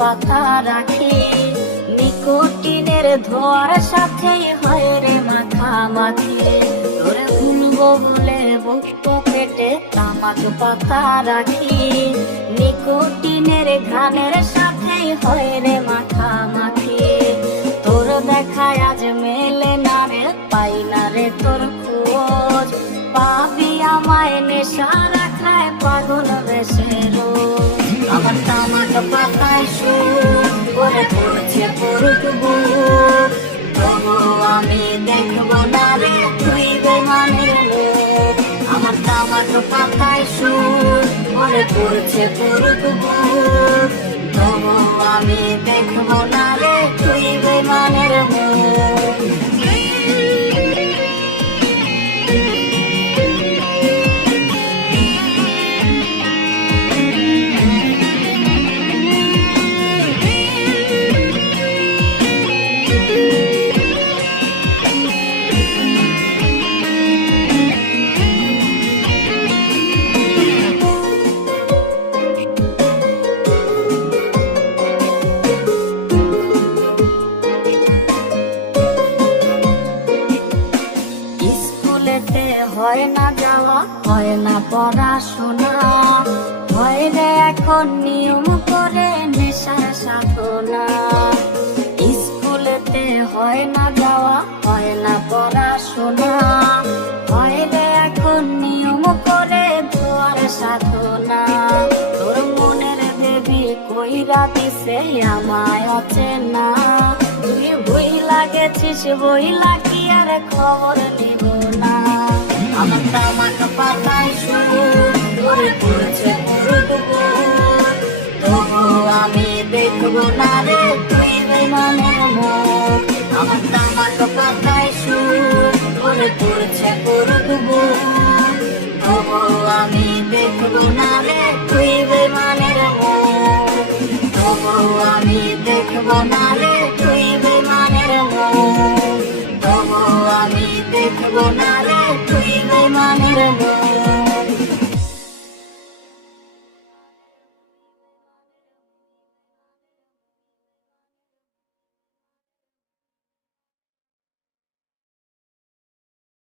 পাতা রাখি, নিকোটিনের ধোয়ার সাথে হয় রে মাখামাখি। তোরে ভুলবো বলে বুক পকেটে তামাক পাতা রাখি, নিকোটিনের ঘ্রাণের সাথে হয় রে মাখামাখি। তোর দেখায় আজ মেলে না রে, পাই না রে তোর খোঁজ, পাবি আমায় নেশা রাখায় পাগল বেশে রোজ। আমার তামাক পাতায় সুর করে পড়ছে পড়ুক বুক, তবু আমি দেখবো না রে তুই বেমানের লোক। আমার তামাক পাতায় সুর করে পড়ছে পড়ুক বুক, তবু আমি দেখবো না রে তুই বেমানের লোক। হয় না যাওয়া, হয় না পড়াশোনা, হয় রে এখন নিয়ম করে নেশার সাধনা। স্কুলেতে হয় না যাওয়া, হয় না পড়াশোনা, হয় রে এখন নিয়ম করে ধোয়ার সাধনা। তোর মনের দেবী কইরা দিছে আমায় অচেনা, তুই বইলা গেছিস বইলা কি আর খবর নিব না। আমার তামাক পাতায় সুর করে পড়ছে পড়ুক বুক, তবু আমি দেখবো না রে তুই বেমানের মুখ। আমার তামাক পাতায় সুর করে পড়ছে পড়ুক বুক, তবু আমি দেখবো না রে তুই বেমানের মুখ। তবু আমি দেখবো না রে তুই বেমানের মুখ। তবু আমি দেখবো না রে তুই বেমানের মুখ।